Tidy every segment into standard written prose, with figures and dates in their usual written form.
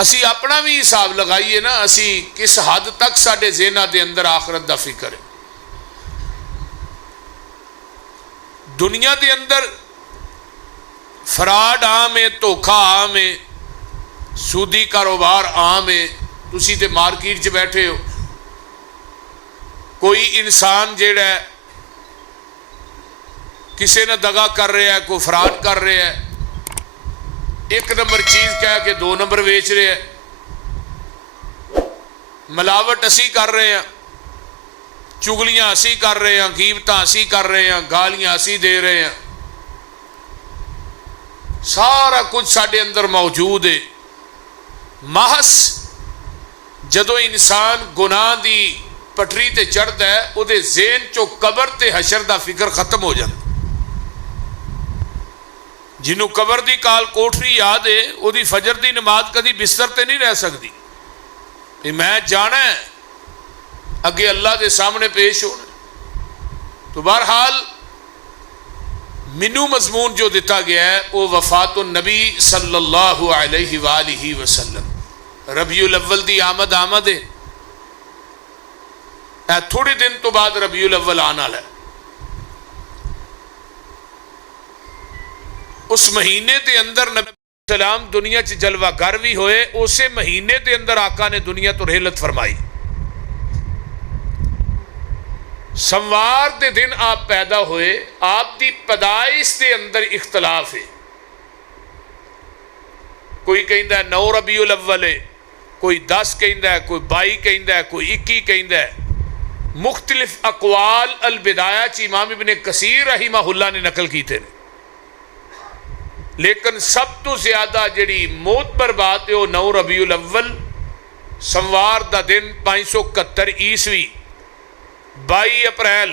असी अपना भी हिसाब लगाइए ना, असी किस हद तक साडे ज़हनां दे अंदर आखरत दा फिक्र है। दुनिया के अंदर फराड आम है, धोखा आम है, सूदी कारोबार आम है। तुसी ते मार्केट च बैठे हो, कोई इंसान जेड़ा किसी ने दगा कर रहा है, कोई फराड कर रहा है, एक नंबर चीज़ कह के दो नंबर बेच रहे हैं। मिलावट असी कर रहे हैं, चुगलियां असी कर रहे हैं, कीमतां असी कर रहे हैं, गालियां असी दे रहे हैं। सारा कुछ साडे अंदर मौजूद है। महस जदों इंसान गुनाह दी पटरी ते चढ़ता है, उहदे ज़हन चो कबर ते हशर दा फिक्र खत्म हो जाता। जिन्हों कबर दी काल कोठरी याद है, उहदी फजर दी नमाज कभी बिस्तर ते नहीं रह सकती। मैं जाना है अगे अल्लाह के सामने पेश होना। तो बहरहाल मैनू मजमून जो दिता गया है वो वफातुन नबी सल्लल्लाहु अलैहि वसल्लम, रबीउल अव्वल दी आमद है। थोड़े दिन तो बाद रबीउल अव्वल आने वाला है। उस महीने के अंदर नबी सलाम दुनिया च जलवागर भी होए। उसे महीने के अंदर आका ने दुनिया तो रहलत फरमाई। सोमवार के दिन आप पैदा होए, आपकी पैदाइश के अंदर इख्तलाफ है। कोई कहता है 9 रबीउल अव्वल है, कोई 10 कहता है, कोई 22 कहता है, कोई 21 कहता है। मुख्तलिफ अकवाल अल बिदाया च इमाम इब्ने कसीर रहिमहुल्लाह ने नकल कीते ने, लेकिन सब तो ज्यादा जिहड़ी मोतबर बात है वह 9 रबीउल अव्वल सोमवार का दिन 571 ईस्वी 22 अप्रैल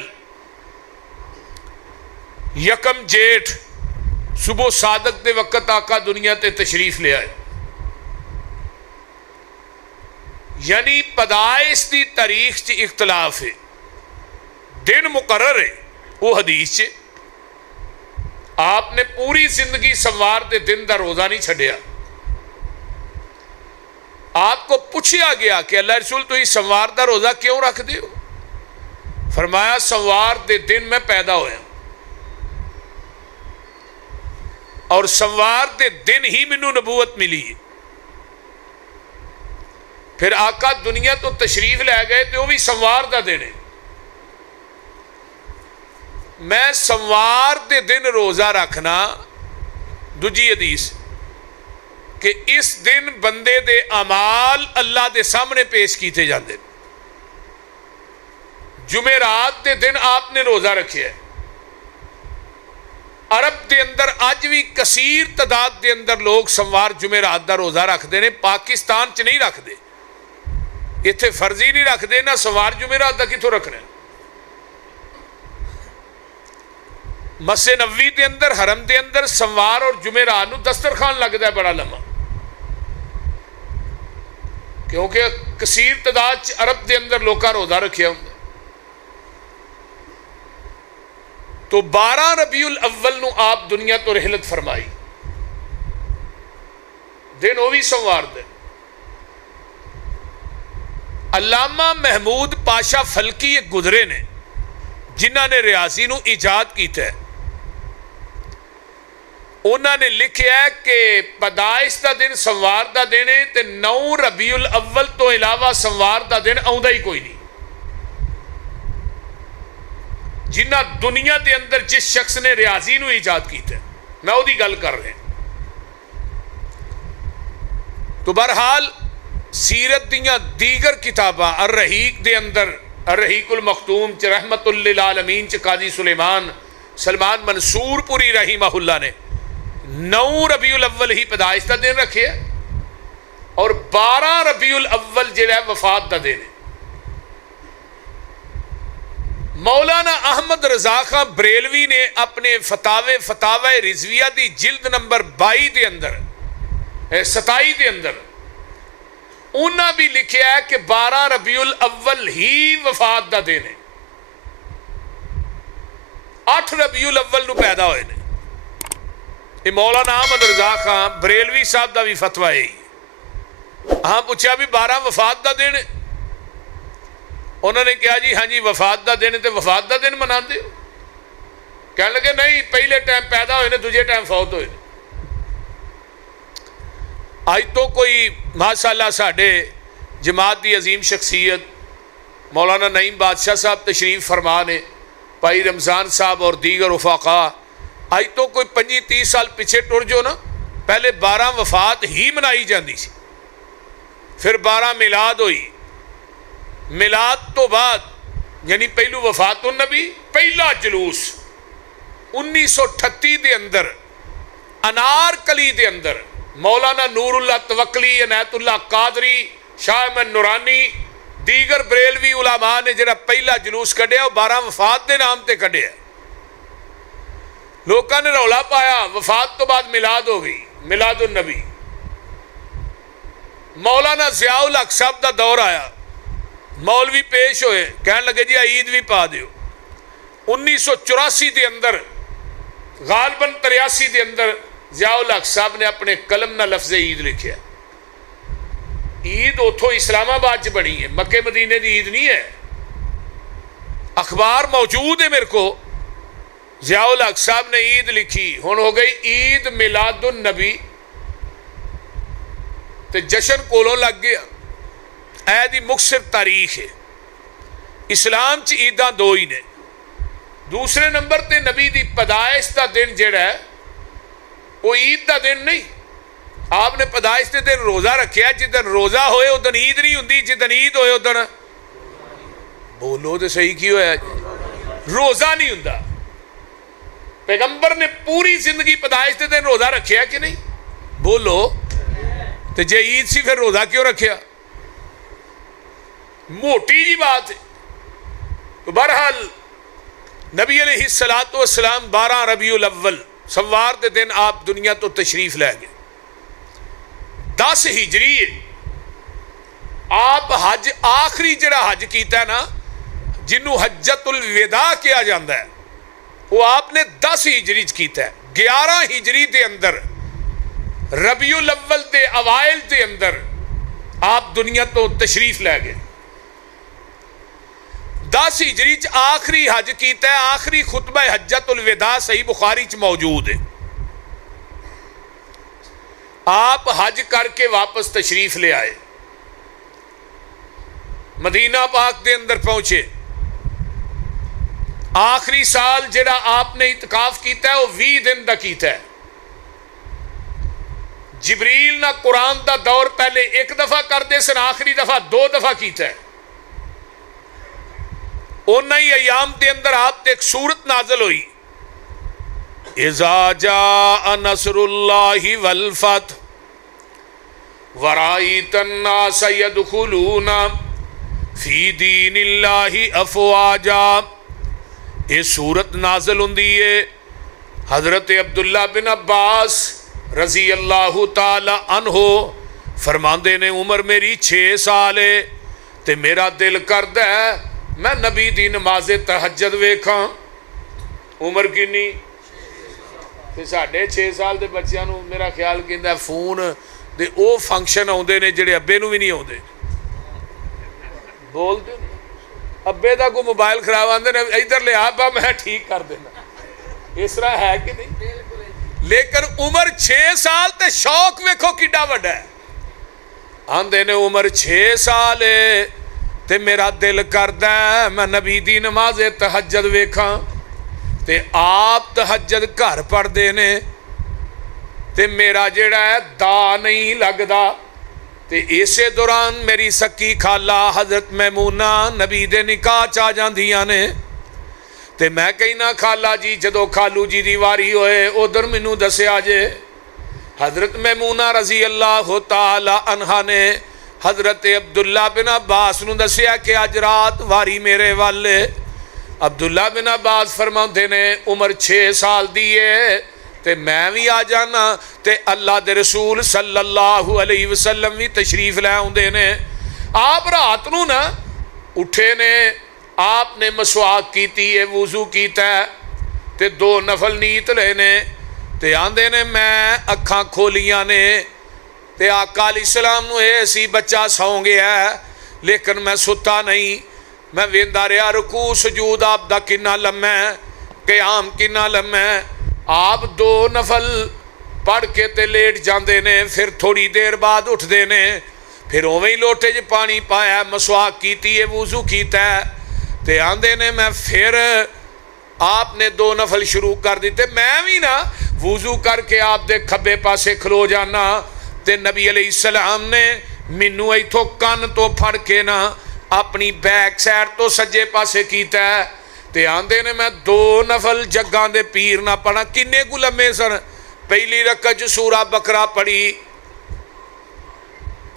यकम जेठ सुबह सादक के वक्त आका दुनिया ते तशरीफ ले आए। यानी पैदाइश की तारीख च इख्तलाफ है, दिन मुकर्रर है वो हदीस च। आपने पूरी जिंदगी सोमवार के दिन का रोजा नहीं छड्या। आपको पूछा गया कि अल्लाह रसूल तुम सोमवार का रोजा क्यों रखते हो? फरमाया सोमवार के दिन मैं पैदा होया और सोमवार के दिन ही मैनू नबूवत मिली है। फिर आका दुनिया तो तशरीफ लै गए तो वह भी सोमवार का दिन है। मैं सोमवार के दिन रोजा रखना, दूजी हदीस कि इस दिन बंदे दे अमाल अल्लाह के सामने पेश किए जाते। जुमेरात के दिन आपने रोजा रखे। अरब के अंदर अज भी कसीर तादाद के अंदर लोग सोमवार जुमेरात का रोजा रखते हैं। पाकिस्तान च नहीं रखते, इत्थे फर्जी नहीं रखते ना। सोमवार जुमेरात का कितों रखना? मस्जिद नबवी के अंदर हरम के अंदर सोमवार और जुमेरात को दस्तरखान लगता है बड़ा लम्मा, क्योंकि कसीर तादाद अरब के अंदर लोग रोजा रखे होंगे। तो 12 रबीउल अव्वल नू आप दुनिया तो रहलत फरमाई। दिन वो भी सोमवार दे। अल्लामा महमूद पाशा फलकी एक गुजरे ने जिन्हों ने रियाजी नू ईजाद किया है। उन्होंने लिखा है कि पैदाइश का दिन सोमवार का दिन है तो 9 रबीउल अव्वल तो इलावा सोमवार का दिन आउंदा ही कोई नहीं। जिन्ना दुनिया के अंदर जिस शख्स ने रियाजी नू ईजाद किया, मैं वही गल कर रहा। तो बहरहाल सीरत दियां दीगर किताबां अर रहीक दे अंदर अर रहीकुल मखतूम च रहमतुल लिल आलमीन च काजी सुलेमान सलमान मंसूरपुरी रहीमहुल्लाह ने 9 रबीउल अव्वल ही पैदाइश का दिन रखे और 12 रबीउल अव्वल जो है वफात का दिन है। मौलाना अहमद रजा खां बरेलवी ने अपने फतावा रिजविया की जिल्द नंबर 22 के अंदर 27 के अंदर उन्हें भी लिखा है कि 12 रबीउल अव्वल ही वफात का दिन है। 8 रबीउल अव्वल नू पैदा होए ने। ये मौलाना अहमद रजा खां बरेलवी साहब का भी फतवा है। हाँ पूछा भी 12 वफात का दिन, उन्होंने कहा जी हाँ जी वफात का दिन, तो वफात का दिन मनाते हो? कह लगे नहीं, पहले टाइम पैदा होए ने, दूजे टाइम फौत होए। अज तो कोई माशाअल्लाह साडे जमात की अजीम शख्सियत मौलाना नईम बादशाह साहब तशरीफ फरमा ने, भाई रमज़ान साहब और दीगर उफाका, अज तो कोई 25-30 साल पिछे टुर जो ना, पहले 12 वफात ही मनाई जाती सी, फिर 12 मिलाद हुई, मिलाद तो बाद यानी पहलू वफातुन नबी, पहला जलूस 1938 के अंदर अनारकली के अंदर मौलाना नूरुल्लाह तवक्कली, अनायतुल्लाह कादरी, शाह अहमद नूरानी, दीगर बरेलवी उलामा ने जिहड़ा पहला जलूस कढ़िया, 12 वफात के नाम से कढ़िया। लोगों ने रौला पाया, वफात तो बाद मिलाद हो गई, मिलादुन नबी। मौलाना ज़ियाउल हक साहब का दौर आया, मौलवी पेश होए, कहन लगे जी ईद भी पा दियो। 1984 के अंदर, गालबन 83 के अंदर ज़ियाउल हक साहब ने अपने कलम ना लफ्ज़ ईद लिखा। ईद उथों इस्लामाबाद च बनी है, मक्के मदीने की ईद नहीं है। अखबार मौजूद है मेरे को, ज़ियाउल हक साहब ने ईद लिखी, हुण हो गई ईद मिलादुन नबी, तो जश्न कोलों लग गया। ऐ दी मुख्तसर तारीख है। इस्लाम च ईदा 2 ही ने। दूसरे नंबर ते नबी की पैदाइश का दिन जिहड़ा है वो ईद का दिन नहीं। आपने पैदाइश के दिन रोज़ा रखा, जिदन रोज़ा होए उदन ईद नहीं होंदी, जिदन ईद होए उदन, बोलो तो सही की होया, रोज़ा नहीं हुंदा। पैगंबर ने पूरी जिंदगी पैदाइश के दिन रोज़ा रखा कि नहीं? बोलो। तो जे ईद सी फिर रोज़ा क्यों रखा? मोटी जी बात है। तो बहरहाल नबी अलैहिस्सलातु वस्सलाम 12 रबीउल अव्वल सवार के दिन आप दुनिया तो तशरीफ लै गए। 10 हिजरी है। आप हज आखिरी जड़ा हज किया ना, जिन्हों हज्जतुल विदा कहा जाता है, वो आपने 10 हिजरी किया है। 11 हिजरी के अंदर रबीउल अव्वल के अवाइल के अंदर आप दुनिया तो तशरीफ लै गए। 10 हिजरी च आखिरी हज किया, आखिरी खुतबा हज्जतुल विदा सही बुखारी च मौजूद है। आप हज करके वापस तशरीफ ले आए, मदीना पाक के अंदर पहुंचे। आखिरी साल जिहड़ा आपने इतकाफ किया वो 20 दिन का किया है। जिबरील ना कुरान का दौर पहले 1 दफा करते सन, आखिरी दफा 2 दफा किया है। उन्ना ही अयाम के अंदर आप एक सूरत नाजल हुई, इज़ा जा नसरुल्लाहि वल फथ वराइतन नास यदखुलूना फी दीनिल्लाहि अफवाजा। ये सूरत नाजल हुंदी है। हजरत अब्दुल्ला बिन अब्बास रजी अल्लाह ताला अन्हो फरमांदे ने, उम्र मेरी 6 साल है ते मेरा दिल करदा है मैं नबी दी नमाज़े तहज्जुद वेखां। उम्र किन्नी? ते साढ़े 6 साल के बच्चों को मेरा ख्याल कहता फोन दे वो फंक्शन आउंदे ने जिहड़े अब्बे नूं भी नहीं आउंदे। बोलते अब्बे का कोई मोबाइल खराब आते ने, इधर ले आ मैं ठीक कर देना। इस तरह है कि नहीं? लेकिन उम्र 6 साल ते शौक वेखो किड्डा वड्डा है। आंदे ने उम्र 6 साल है ते मेरा दिल करदा है मैं नबी दी नमाज़े तहज्जुद वेखां। ते आप तहज्जुद घर पढ़ते ने ते मेरा जिहड़ा है दा नहीं लगदा। ते इसे दौरान मेरी सक्की खाला हजरत मैमूना नबी दे निकाह च आ जांदियां ने। ते मैं कहना खाला जी जदों खालू जी दी वारी होए उधर मैनू दस्या जे। हजरत मैमूना रजी अल्लाह ताला अन्हा ने हजरत अब्दुल्ला बिन अब्बास नूं दस्या कि अज रात वारी मेरे वाल। अब्दुल्ला बिन अब्बास फरमाते ने उम्र 6 साल दी है ते मैं भी आ जाना ते अल्लाह दे रसूल सल्लल्लाहु अलैहि वसल्लम भी तशरीफ लै आउंदे ने। आप रात नूं ना उठे ने, आपने मसवाक कीती है, वुजू कीता ते 2 नफल नीत ले ने ते आंदे ने मैं अखां खोलियां ने ते आका अलैहिस्सलाम नूं ये सी बच्चा सौ गया लेकिन मैं सुता नहीं। मैं वेंदा रहा रुकू सजूद आप दा किन्ना लम्मा है, क़याम किन्ना लम्मा है। आप दो नफल पढ़ के ते लेट जाते ने, फिर थोड़ी देर बाद उठते ने, फिर उवें ही लोटे च पानी पाया, मसवाक कीती है, वुजू कीता है, ते आंदे ने मैं फिर आपने दो नफल शुरू कर दिते। मैं भी ना वुजू करके आप दे खब्बे पासे खलो जाना, ते नबी अलैहिस्सलाम ने मैनू इथों कन तो फड़ के ना अपनी बैक साइड तो सज्जे पासे कीता है, ते आंदे ने मैं दो नफल जग्गां दे पीर ना पढ़ा। किन्ने कु लम्मे सन। पहली रकअत च सूरा बकरा पढ़ी,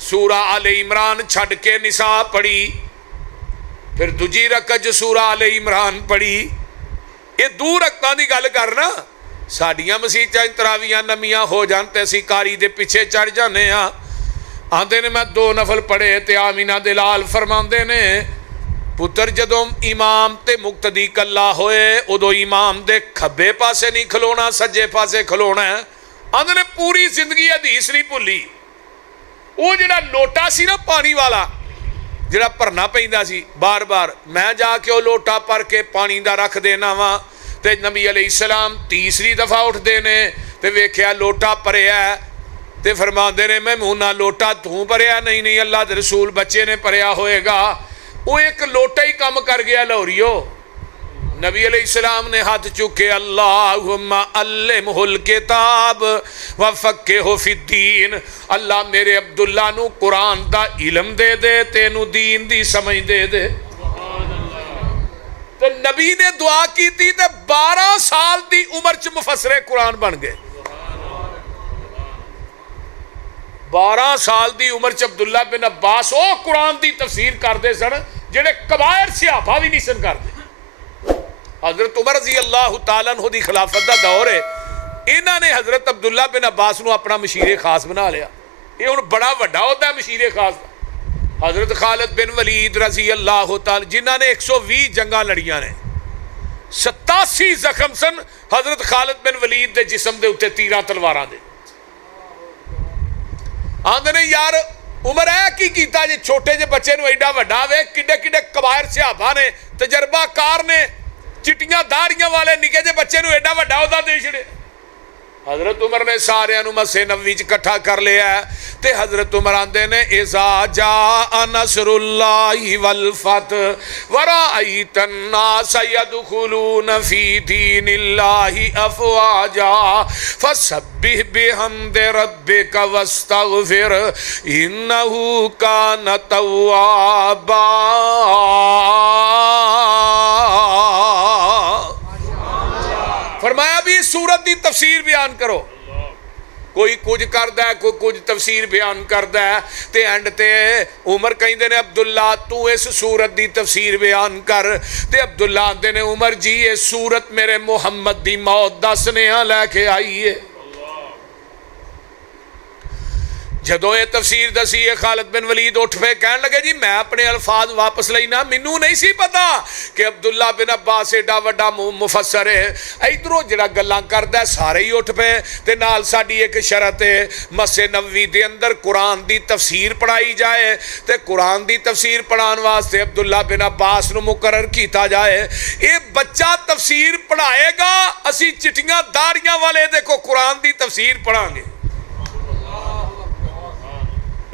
सूरा आले इमरान छड़ के निसा पढ़ी, फिर दूजी रकअत च सूरा आले इमरान पढ़ी। ये दो रकअतां दी गल करना। साडियां मसीतां तरावियां नमियां हो जान ते असीं कारी दे पिछे चढ़ जाने आ। आंदे ने मैं दो नफल पढ़े ते आमीना दे लाल फरमांदे ने पुत्र जदों इमाम ते मुक्तदी कल्ला होए उदों इमाम दे खब्बे पासे नहीं खलोना, सज्जे पासे खलोना है। आंदे ने पूरी जिंदगी हदीस नहीं भुली। वो जिहड़ा लोटा सी ना पानी वाला जिहड़ा भरना पैंदा सी बार बार, मैं जाके वो लोटा भर के पानी दा रख देना वा, ते नबी अलैहिस्सलाम तीसरी दफा उठते ने ते वेख्या लोटा भरिया, ते फरमाते ने महमूना लोटा तू भरिया? नहीं नहीं अल्लाह दे रसूल बच्चे ने भरिया होएगा। वो एक लोटा ही कम कर गया लाहौरियो। नबी अलैहिस्सलाम ने हाथ चुके, अल्लाहुम्मा अल्लिमहुल किताब व फक्किहु फिद्दीन। अल्लाह मेरे अब्दुल्ला नू कुरान दा इलम दे दे, तेनू दीन दी समझ दे दे। ते नबी ने दुआ की थी ते 12 साल दी उम्र च मुफस्सिरे कुरान बन गए। 12 साल दी उम्र च अब्दुल्ला बिन अब्बास वो कुरान दी तफसीर करते सन जेडे कबायर सहाबा भी नहीं सन करते। हजरत उमर रज़ी अल्लाह तआला अन्हु दी खिलाफत दा दौर है, इन्हां ने हजरत अब्दुल्ला बिन अब्बास नू अपना मशीरे खास बना लिया। ये हुण बड़ा वड्डा होता है मशीरे खास दा। हजरत खालिद बिन वलीद रज़ी अल्लाह तआला जिन्हां ने 120 जंगा लड़ियां ने, 87 जख्म सन हजरत खालिद बिन वलीद दे जिस्म दे उत्ते तीरां तलवारां दे। आंदे ने यार उमर है की कीता जे छोटे जे बच्चे नू एडा वड्डा वे, किड्डे किड्डे कबायर सहाबा ने, तजर्बाकार ने, चिट्टियां दाड़ियां वाले निके जे बच्चे नू एडा वड्डा ओहदा दे छड़े। हजरत उमर ने सारियां नू मस्से नबवी च इकट्ठा कर लिया ते हजरत उमर आंदे ने इज़ा जा नसरुल्लाहि वल फतह व रअयतन नास यदखुलून फी दीनिल्लाहि अफवाजा फसब्बिह बिहम्दि रब्बिका वस्तगफिर इन्नहु कान तव्वाबा। फरमाया भी सूरत की तफसीर बयान करो। कोई कुछ करदा है, कोई कुछ तफसीर बयान करदा है, ते एंड ते उमर कहंदे ने अब्दुल्ला तू इस सूरत की तफसीर बयान कर। ते अब्दुल्ला आंदे ने उमर जी ये सूरत मेरे मुहम्मद की मौत दा सुनेहा लैके आई है। जदों ये तफसीर दसी है खालिद बिन वलीद उठ पे कहन लगे जी मैं अपने अल्फाज वापस लेना, मैनू नहीं सी पता कि अब्दुल्ला बिन अब्बास एडा वड्डा मुफस्सर है। इधरों जिहड़ा गल्लां करदा है सारे ही उठ पे ते नाल साडी एक शरत है मस्से नबवी दे अंदर कुरान दी तफसीर पढ़ाई जाए ते कुरान दी तफसीर पढ़ाने वास्ते अब्दुल्ला बिन अब्बास नू मुकर्रर कीता जाए। ये बच्चा तफसीर पढ़ाएगा, असी चिट्टियां दाड़ियां वाले देखो कुरान दी तफसीर पढ़ांगे।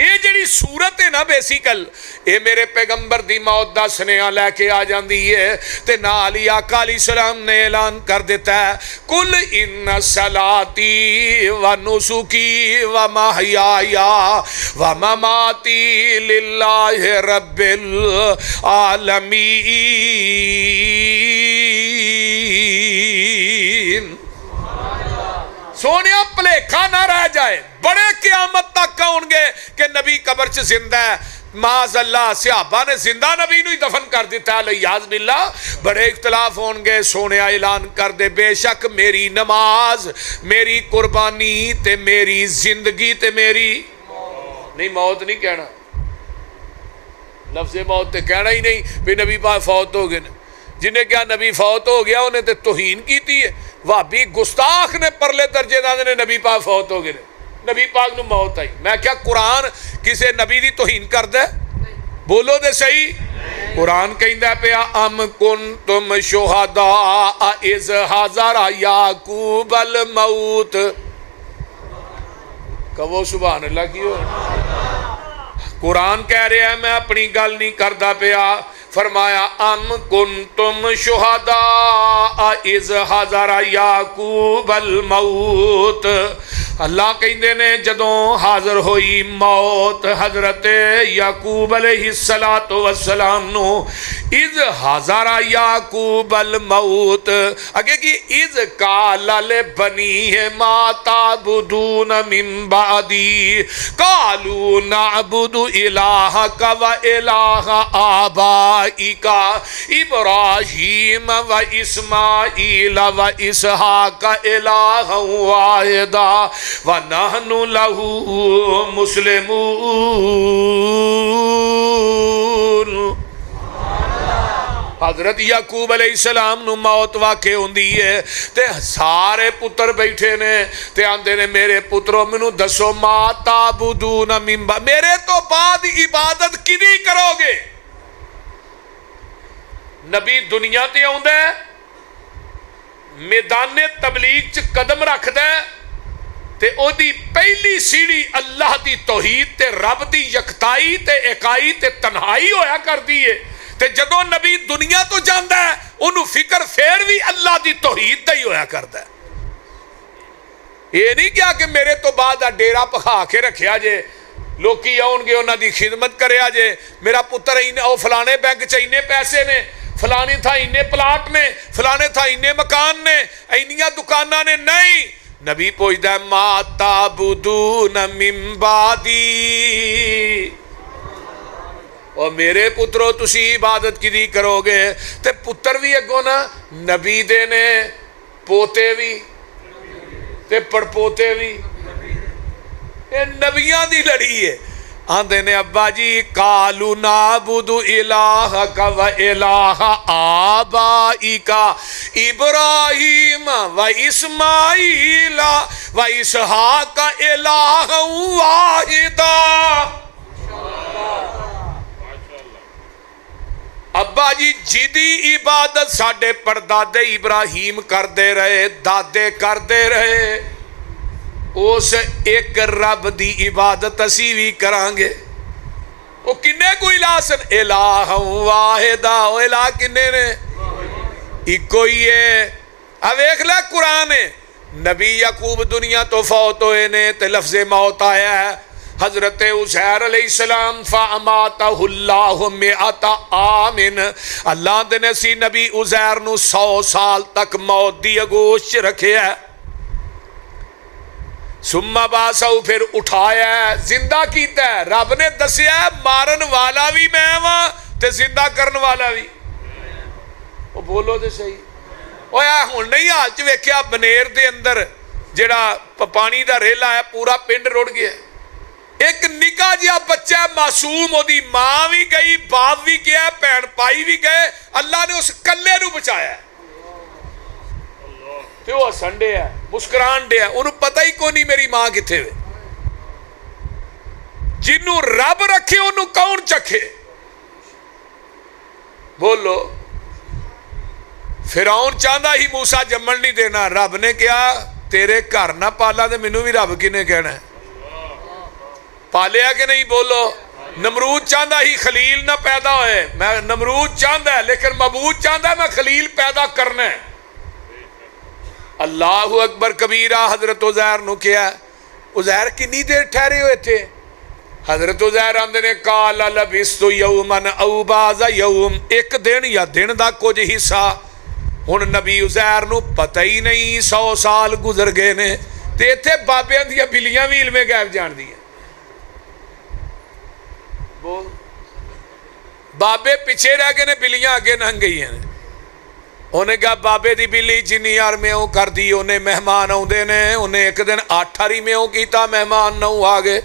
ये जिहड़ी सूरत है ना बेसिकल ये मेरे पैगंबर दी मौत दा सुनेहा लैके आ जाती है। ते नाल ही आका अलैहिस्सलाम ने ऐलान कर दिता है कुल इन्ना सलाती व नुसुकी व महयाया व ममाती लिल्लाहि रब्बिल आलमीन। सोनिया भलेखा ना रह जाए, बड़े क़यामत तक आउणगे कि नबी कबर च जिंदा है। माज़अल्लाह सहाबा ने जिंदा नबी नूं ही दफन कर दिता लियाज़ बिल्लाह। बड़े इख्तलाफ होणगे, सोने ऐलान कर दे बेशक मेरी नमाज मेरी कुर्बानी ते मेरी जिंदगी ते मेरी नहीं मौत नहीं कहना, लफ्ज़े मौत ते कहना ही नहीं भी नबी पाक फौत हो गए। जिन्हें क्या नबी फौत हो गया उन्हें तो तोहीन की है। भाभी गुस्ताख ने परले दर्जे का ने नबी पाक फौत हो गए। नबी पाक नूं मौत आई। मैं क्या कुरान किसी नबी दी तौहीन करदा? बोलो दे सही। कुरान कहंदा पिया अम कुंतुम शुहदा इज़ हाज़रा याकूब अल मौत। कहो सुभान अल्लाह। की हो कुरान कह रहा है, मैं अपनी गल नहीं करदा पिया। फरमाया अम कुंतुम शुहदा इज़ हाज़रा याकूब अल मौत। अल्लाह कहंदे ने जदों हाज़र होई मौत हज़रत याकूब अलैहिस्सलातु वस्सलाम नू, इज़ हाज़रा याकूब अल मौत। अगे की इज़ काला ले बनी है माता बुदून मिन बादी कालू नाबुदु इलाहका व इलाहा आबाइका इब्राहीम व इस्माईल व इसहाका इलाहा वाहिदा व नहनु लहू मुस्लिमून। हजरत याकूब अलैहिस्सलाम नू मौत वाक़े होंदी है ते सारे पुत्र बैठे ने ते आंदे ने मेरे पुत्रो मैनू दसो माता बुदून मिम्बा, मेरे तो बाद इबादत किदी करोगे? नबी दुनिया ते आउंदा है, मैदाने तबलीग च कदम रखदा है ते ओदी पहली सीढ़ी अल्लाह दी तौहीद ते रब दी यकताई ते इकाई ते तन्हाई होया करदी है। ते जदों नबी दुनिया तो जांदा है उन्होंने फिक्र फिर भी अल्लाह दी तौहीद दा ही होया करदा है। ये नहीं क्या कि मेरे तो बाद डेरा पखा के रखिया जे, लोकी आउणगे उन्हां दी खिदमत करिया जे, मेरा पुत्र इन्ने फलाने बैंक च इन्ने पैसे ने, फलानी था इन्ने प्लाट ने, फलाने था इन्ने मकान ने, इन्नियां दुकानां ने। नहीं, नबी पुछदा माता बुदून मिन बादी, और मेरे पुत्रो तुसी इबादत किदी करोगे? ते पुत्र भी अगों ना नबी दे ने, पोते भी ते पड़पोते भी, ये नबियां दी लड़ी है। आंदे ने अब्बा जी कालू नाबुदु इलाहका व इलाहा आबाइका इब्राहीम व इस्माईला व इसहाका इलाहा वाहिदा। अब्बा जी जिदी इबादत साडे परदादे इब्राहीम करते रहे, दादे करते रहे, उस एक रब दी इबादत असी भी करांगे। वो किन्ने कोई इलाह सन? इलाह वाहिदा। ओ इलाह किन्ने ने? इको ही है। अब वेख ले कुरान है, नबी याकूब दुनिया तो फौत होए ने ते लफ्ज़े मौत आया है। हजरत उज़ैर अलैहिस्सलाम फ़अमातहुल्लाहु मिअता आमिन, अल्लाह ने सी नबी उज़ैर नू 100 साल तक मौत दी आगोश च रखिया। सुम्मा बासऊ फिर उठाया, जिंदा कीता। रब ने दसिया मारन वाला भी मैं वां ते जिंदा करन वाला भी। ओ बोलो ते सही। ओए हुण नहीं हाल च वेख्या बनेर दे अंदर जेड़ा पानी दा रेला है, पूरा पिंड रुड़ गया। एक निका जिहा बच्चा मासूम, ओदी मां भी गई, बाप भी गया, भैन भाई भी गए, अल्लाह ने उस कल्ले नू बचाया। ते वो हसन डे है, मुस्कुरान डे है, उन्हें पता ही कोई नहीं मेरी मां किथे वे। जिन्नू रब रखे उन्नू कौन चखे? बोलो। फिरौन चाहता ही मूसा जम्मन नहीं देना, रब ने कहा तेरे घर ना पाला तो मैनू भी रब किने कहना है? पालिया कि नहीं? बोलो। नमरूद चाहता ही खलील ना पैदा होए, मैं नमरूद चाहता है लेकिन मबूद चाहता है मैं खलील पैदा करना है। अल्लाहु अकबर कबीरा। हजरत उज़ैर नू किया, उज़ैर कितनी देर ठहरे हुए थे? हजरत उज़ैर आंदे ने काला लबिस्तु यौमन औ बाज़ यौम, एक दिन या दिन दा कुछ हिस्सा। हुण नबी उज़ैर नू पता ही नहीं 100 साल गुजर गए ने ते इत्थे बाबियां दियां बिल्लियां भी इल्मे गैब जानदियां। बोल। बाबे पिछे रह गए ने, बिल्लियां आगे लंघ गई हैं। उन्हें कहा बाबे दी बिल्ली जिन्नी यार म्याऊं कर दी, उन्हें मेहमान आउंदे ने, उन्हें एक दिन 8 वारी म्याऊं कीता, मेहमान 9 आ गए।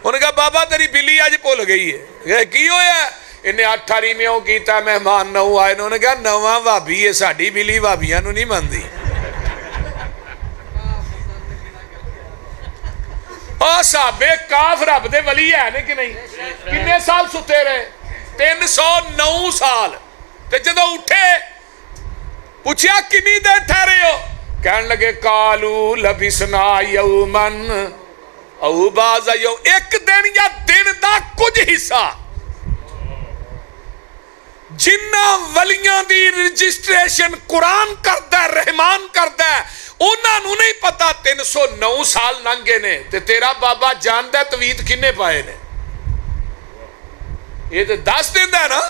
उन्हें कहा बाबा तेरी बिल्ली अज भुल गई है। की होया? इन्हें 8 वारी म्याऊं कीता, मेहमान 9 आए। उन्होंने कहा नवा भाभी है, साडी बिल्ली भाभियां नूं नहीं मनदी। साहबे काफ रब दे वली है ने कि नहीं? किन्ने साल सुते रहे? 309 साल। ते जदों उठे पूछया किन्नी देर ठहरे हो? कहन लगे कालू लबिसना यौमन औ बाज़ यौम, एक दिन या दिन दा कुछ हिस्सा। जिन्ना वलियां दी रजिस्ट्रेशन कुरान करदा रहमान करदा उन्होंने नहीं पता 309 साल लंघे ने ते तेरा बाबा जानदा तवीत किन्ने पाए ने? ये तो दस दिंदा ना।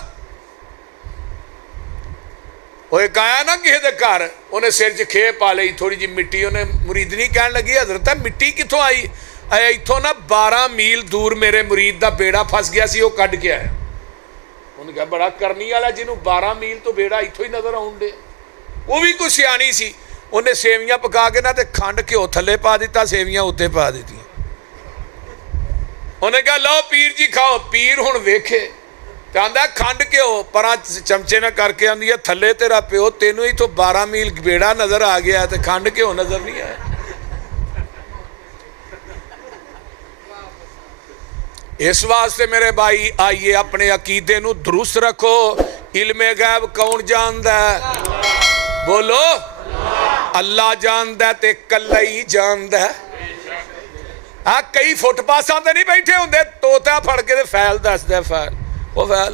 वो एक आया ना किसी के घर, उन्हें सिर च खे पा ली थोड़ी जी मिट्टी, उन्हें मुरीदनी कहन लगी हजरत मिट्टी कितों आई? आया इथों ना 12 मील दूर मेरे मुरीद का बेड़ा फस गया सी, वो कढ़ के आया। उन्हें कहा बड़ा करनी वाला जिन्हों 12 मील तो बेड़ा इथों ही नजर आउन दे। वो भी कोई सियानी सी, उन्हें सेवियां पका के ना ते खंड घ्यो थले पा दिता, सेवियां उत्ते पा दी। उन्हें कहा लो पीर जी खाओ। पीर हुण वेखे ते आंदा खंड घ्यो परां चमचे ना करके आंदी है थले तेरा प्यो, तेनों इथों 12 मील बेड़ा नजर आ गया ते खंड घ्यो नजर नहीं आया। इस वास्ते मेरे भाई आइए अपने अकीदे नू दुरुस्त रखो। इल्मे गैब कौन जानदा है? बोलो अल्लाह जानदा ते कल्ला ही जानदा। हाँ कई फुटपासां ते नहीं बैठे होंदे, तोता फड़ के फैल दसदा फैल वो फैल।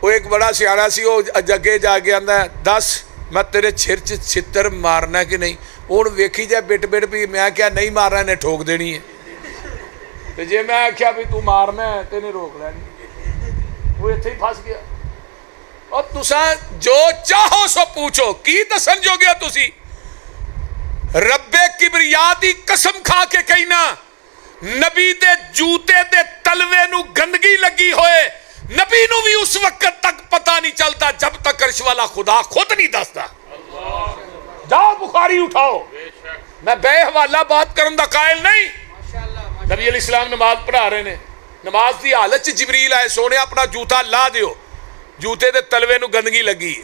वो एक बड़ा सियाना सी, वो अगे जाके आंदा दस मैं तेरे सिर च छित्तर मारना कि नहीं? हुण वेखी जाए बिट बिट भी मैं क्या नहीं मारना, इन्हें ठोक देनी है। तो जे मैं आख्या भी तू मारना है तो इन्हें रोक लैनी। वो इत्थे ही फस गया। और तुसा जो चाहो सो पूछो, की दसन जो गया तुसी? रब्बे किबरिया दी कसम खा के कहना, नबी दे जूते दे तलवे नू गंदगी लगी होए, नबी नू भी उस वक्त तक पता नहीं चलता जब तक अर्श वाला खुदा खुद नहीं दसदा। जाओ बुखारी उठाओ, मैं बेहवाला बात करन दा कायल नहीं। नबी अलैहिस्सलाम नमाज पढ़ा रहे ने, नमाज की हालत च जिबरील आए, सोने अपना जूता ला दियो, जूते दे तलवे नू गंदगी लगी,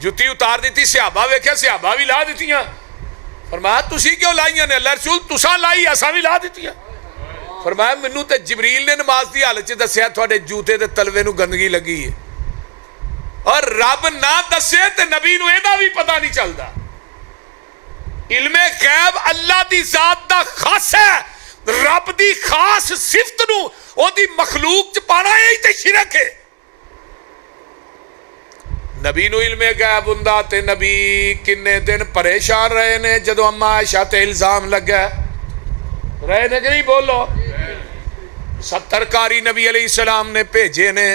जुत्ती उतार दी। सिहाबा वेख्या, सिहाबा भी ला दित्तियां। फरमाया तुसी क्यों लाइयां ने? अल्लाह रसूल तुसा लाई, असां भी ला दित्तियां। फरमाया मैनू ते जिबरील ने नमाज की हालत च दस्या तुहाडे जूते दे तलवे नू गंदगी लगी है। और रब ना दसे ते नबी नू इहदा भी पता नहीं चलदा। इल्मे गैब अल्लाह दी जात दा खास है, रब दी खास सिफत नू ओदी मखलूक च पाना यही ते शिरक है। नबी नू इल्मे गैब हुंदा ते नबी किन्ने दिन परेशान रहे ने जदों अम्मा आयशा ते इल्जाम लगा रहे ने कि नहीं? बोलो 70 कारी नबी अलैहिस्सलाम ने भेजे ने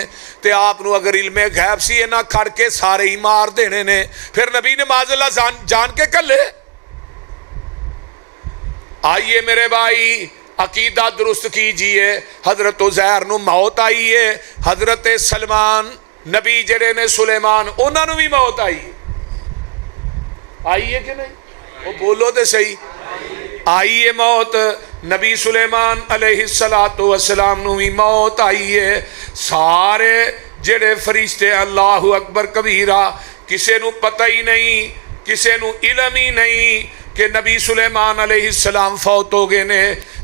ते आप नू अगर इल्मे गैब सी इन्हां खड़ के सारे ही मार देने ने, फिर नबी ने माज़अल्लाह जान के कले। आइए मेरे भाई अकीदा दुरुस्त कीजिए। हजरत उज़ैर नू मौत आई है, हजरत सलमान नबी जड़े ने सुलेमान उन्होंने भी मौत आई है कि नहीं? वो बोलो तो सही, आई है मौत। नबी सुलेमान अलैहिस्सलातु वस्सलाम नू भी मौत आई है। सारे जेड़े फरिश्ते अल्लाहु अकबर कबीरा, किसे नू पता ही नहीं, किसे नू इलम ही नहीं कि नबी सुलेमान अलैहिस्सलाम फौत हो गए ने।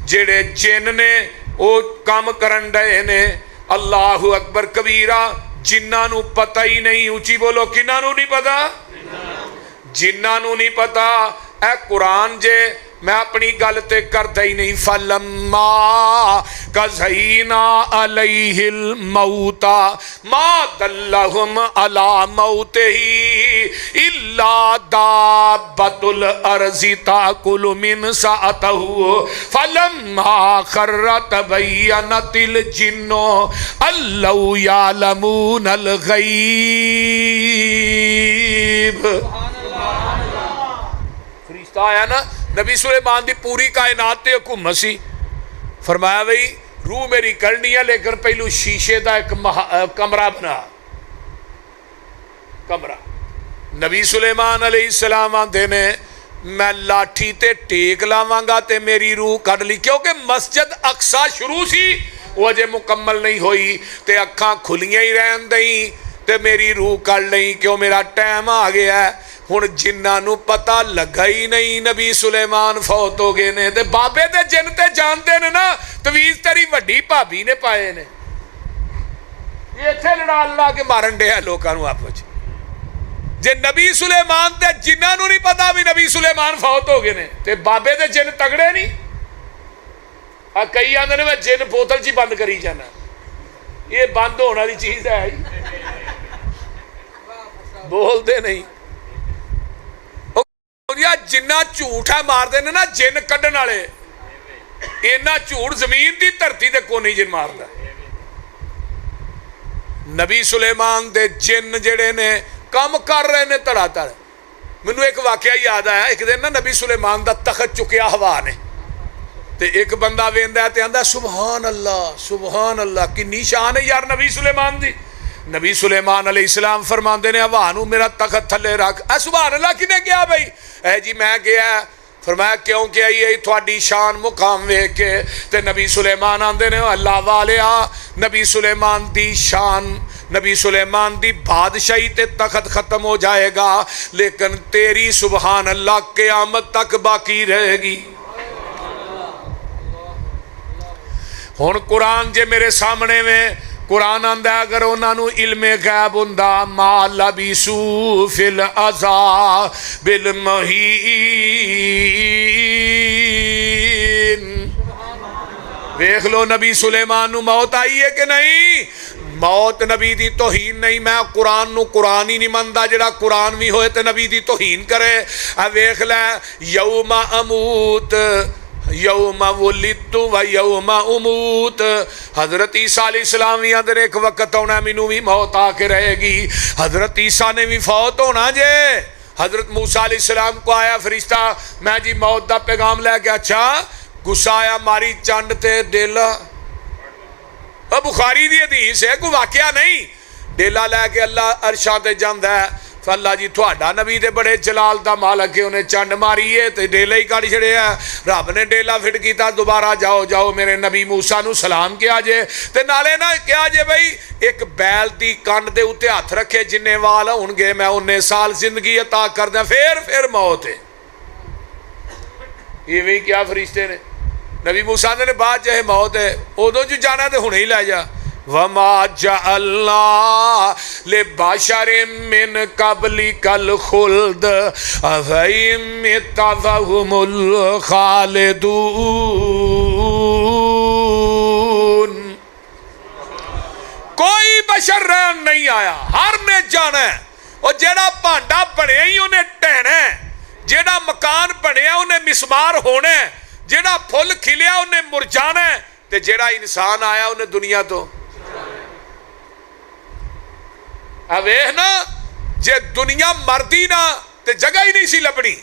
जेड़े जिन ने वो काम करन डे ने, अल्लाहु अकबर कबीरा, जिन्ना नू पता ही नहीं। उची बोलो किन्ना नू नहीं पता? जिन्ना नू नहीं पता। ए कुरान जे मैं अपनी गल ते करदा ही नहीं। फलम्मा कज़ैना अलैहिल मौता मा दल्लहुम अला मौतिही इल्ला दाब्बतुल अर्ज़ि ताकुलु मिन सअतहु फलम्मा खर्र तबय्यनतिल जिन्नु अल्लौ यालमूनल गैब। फरिश्ता आया ना, नबी सुलेमान की पूरी कायनात ते हुकूमत सी। फरमाया बई रूह मेरी करनी है, लेकिन पहलू शीशे का एक कमरा बना। कमरा नबी सुलेमान अलैहिस्सलाम आंदे ने मैं लाठी ते टेक लावांगा ते मेरी रूह कढ़ ली, क्योंकि मस्जिद अक्सा शुरू सी वो अजे मुकम्मल नहीं हुई ते अखां खुलियां ही रहन दई ते मेरी रूह कढ़ लई, क्यों मेरा टाइम आ गया है। हुण जिन्हां पता लगा ही नहीं नबी सुलेमान फौत हो गए ने ते बाबे ते जिन ते जानते ने ना तवीज तेरी वड्डी भाभी ने पाए ने इत्थे लड़ा लड़ा के मारन डे लोगों को आपस जे नबी सुलेमान ते जिन्हां नूं नहीं पता भी नबी सुलेमान फौत हो गए ने ते बाबे दे जिन तगड़े नहीं कई आंदे ने मैं जिन बोतल च बंद करी जाना ये बंद होने वाली चीज है बोलते नहीं जिन्ना झूठ है मारते ने ना जिन कढ़न वाले इन्ना झूठ जमीन की धरती ते कोनी जिन मारदा नबी सुलेमान दे जिन जेड़े ने काम कर रहे ने धड़ाधड़ मैनू एक वाकया याद आया एक दिन ना नबी सुलेमान दा तखत चुकया हवा ने ते एक बंदा वेंदा ते आंदा सुभान अल्लाह किन्नी शान है यार नबी सुलेमान दी नबी सुलेमान अलैहिस्सलाम फरमांदे ने हवा नूं मेरा तखत थले रख सुभान अल्लाह किने कहा भाई ऐ जी मैं गया फरमाया क्यों क्या ये थोड़ी शान मुकाम वेख के ते नबी सुलेमान आंदे ने अल्लाह वालिया नबी सुलेमान दी शान नबी सुलेमान दी बादशाही ते तखत खत्म हो जाएगा लेकिन तेरी सुभान अल्लाह क़यामत तक बाकी रहेगी हुण कुरान जे मेरे सामने में कुरान आंदा अगर उन्होंने इल्मे गैब हुंदा मा लबिसू फिल अज़ाबिल महीन देख लो नबी सुलेमान नूं मौत आई है कि नहीं मौत नबी दी तोहीन नहीं मैं कुरान नूं कुरान ही नहीं मनदा जेड़ा कुरान भी होए ते नबी दी तोहीन करे आ वेख लै यौमा अमूत यौमा वुलिदतु व यौमा उमूत हजरत ईसा अलैहिस्सलाम भी आंदे ने एक वक्त आना मैनू भी मौत आके रहेगी हजरत ईसा ने भी फौत होना जे हजरत मूसा अलैहिस्सलाम को आया फरिश्ता मैं जी मौत का पैगाम लैके अच्छा गुस्सा आया मारी चंड ते डेला बुखारी दी हदीस है कोई वाकया नहीं डेला लैके अल्लाह अरशां ते जांदा है अल्लाह जी थोड़ा नबी दे बड़े जलाल दा मालक है उन्हें चंड मारी है तो डेला ही कड़ छड़िया रब ने डेला फिट किया दोबारा जाओ जाओ मेरे नबी मूसा नूं सलाम किया जे ते नाले ना क्या जे भाई एक बैल दी कंड दे उत्ते हथ रखे जिन्ने वाल होणगे मैं उन्ने साल जिंदगी अता कर दियां फिर मौत है इवें क्या फरिश्ते ने नबी मूसा ने बाद चाहे मौत है उदों च जाना तो हुणे ही लै जा वमा जअलना लिबशरिन मिन कबलिकल खुल्द अफइन मितफहुमुल खालिदून कोई बशर रहन नहीं आया हर ने जाना है और जेड़ा भांडा बनया ही उन्हें ढहना है जेड़ा मकान बनया उन्हें मिसमार होना है जेड़ा फुल खिलिया उन्हें मुरझाना है ते जेड़ा इंसान आया उन्हें दुनिया तो वेख ना जे दुनिया मरदी ना ते जगह ही नहीं सी लभनी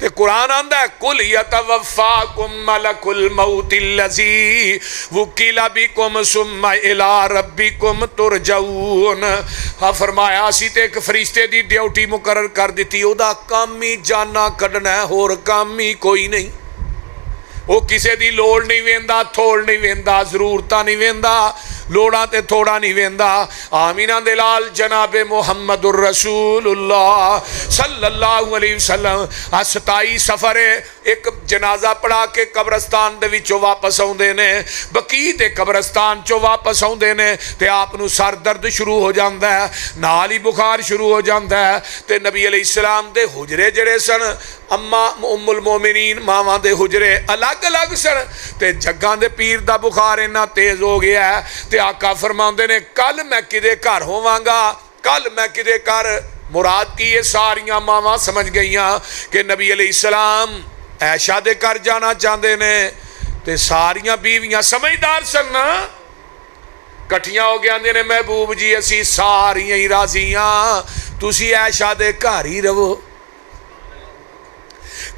ते कुरान आंदा है कुल यतवफ़ाकुम मलकुल मौत लज़ी वुकिला बिकुम सुम्मा इला रब्बिकुम तुरजाऊन हाँ फरमाया सी ते एक फरिश्ते दी ड्यूटी मुकर्रर कर दी ओदा काम ही जाना कढ़ना है होर काम ही कोई नहीं वो किसी दी लोड़ नहीं वेंदा थोड़ नहीं वेंदा जरूरत नहीं वेंदा लोड़ा ते थोड़ा नहीं वेंदा आमीना दे लाल जनाबे मुहम्मदुर रसूलुल्लाह सल्लल्लाहु अलैहि वसल्लम 27 सफर एक जनाजा पढ़ा के कब्रस्तान दे विचों वापस आउंदे ने बकी ते कब्रस्तान चों वापस आउंदे ने ते आप नूं सर दर्द शुरू हो जांदा है नाल ही बुखार शुरू हो जांदा है ते नबी अलैहिस्सलाम दे हुजरे जड़े सन अम्मा उम्मुल मोमिनीन मावां दे हुजरे अलग अलग सन ते जग्गां दे पीर दा बुखार इन्ना तेज हो गया है ते आका फरमांदे ने कल मैं किदे घर होवांगा कल मैं किदे घर मुराद की ये सारियां मावां समझ गईयां कि नबी अलैहिस्सलाम ऐशा दे घर जाना चाहते ने ते सारियां बीवियां समझदार सन ना कट्ठियां हो गया ने महबूब जी असी सारियां ही राजी हाँ तुसी ऐशा दे घर ही रवो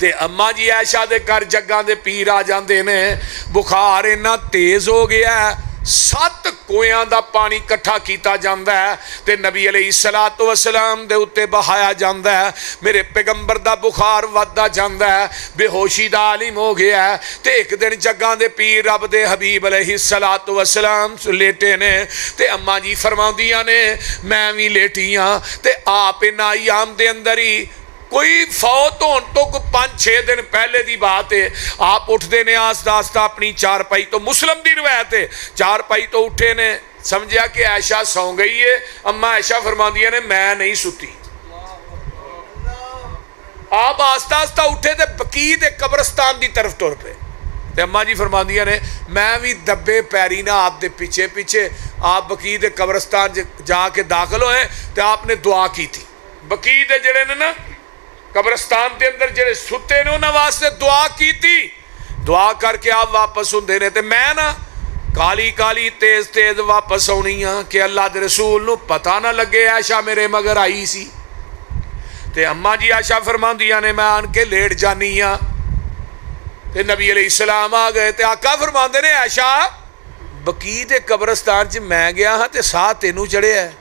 ते अम्मा जी ऐशा दे घर जग्गां दे पीर आ जाते ने बुखार इन्ना तेज हो गया 7 कोयां दा पानी इकट्ठा किया जाता है ते नबी अलैहिस्सलातु वस्सलाम दे उत्ते बहाया जाता है। मेरे पैगंबर दा बुखार वधदा जाता है, बेहोशी दा आलिम हो गया है। ते एक दिन जग्गां दे पीर रब दे हबीब अलैहिस्सलातु वस्सलाम लेटे ने ते अम्मा जी फरमाउंदियां ने मैं भी लेटी हाँ। ते आप इन्हां अयाम दे अंदर ही कोई फौत होने तो 5-6 दिन पहले की बात है, आप उठते ने आस्ता आस्ता अपनी चारपाई तो, मुस्लिम की रवायत है, चारपाई तो उठे ने, समझा कि ऐशा सौ गई है। अम्मा ऐशा फरमांदियां ने मैं नहीं सुती। आप आस्ता आस्ता उठे तो बकी दे कब्रस्तान की तरफ तुर पे। ते अम्मा जी फरमांदियां ने मैं भी दबे पैरी ना आप दे पीछे पीछे आप बकी दे कब्रस्तान जाके दाखिल होए तो आपने दुआ की थी। बकी दे जड़े ने ना कब्रस्तान के अंदर जेडे सुते ने उन्होंने वास्ते दुआ की थी। दुआ करके आप वापस होंदे ने ते मैं ना काली काली तेज तेज वापस आनी हाँ कि अल्लाह के रसूल नूं पता ना लगे ऐशा मेरे मगर आई सी। ते अम्मा जी आशा फरमांदियां ने मैं आन के लेट जानी हाँ। ते नबी अलैहिस्सलाम आ गए ते आका फरमांदे ने ऐशा बकी दे कब्रस्तान च मैं गया हाँ ते साह तेनू चढ़िया है।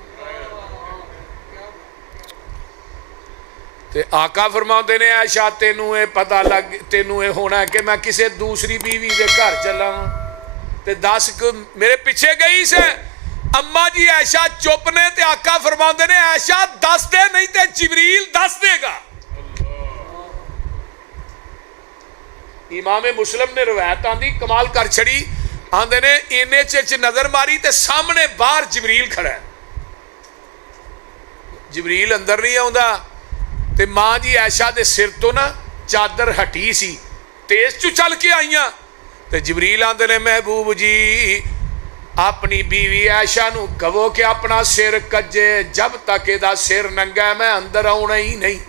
ते आका फरमाते ने ऐशा तेनू ये पता लग तेनू ये होना है कि मैं किसी दूसरी बीवी के घर चला ते दस मेरे पीछे गई से। अम्मा जी ऐशा चुप ने ते आका फरमाते ने ऐशा दस दे नहीं ते जिबरील दस देगा। इमाम मुस्लिम ने रवायत आंदी कमाल कर छड़ी, आंदे ने इन्ने चिर नजर मारी ते सामने बाहर जिबरील खड़ा है। जिबरील अंदर नहीं आउंदा ते मां जी ऐशा दे सिर तो ना चादर हटी सी, तेज चू चल के आईयां ते जिबरील आंदे ने महबूब जी अपनी बीवी ऐशा नूं कहो कि अपना सिर कजे, जब तक इहदा सिर नंगा मैं अंदर आउणा ही नहीं।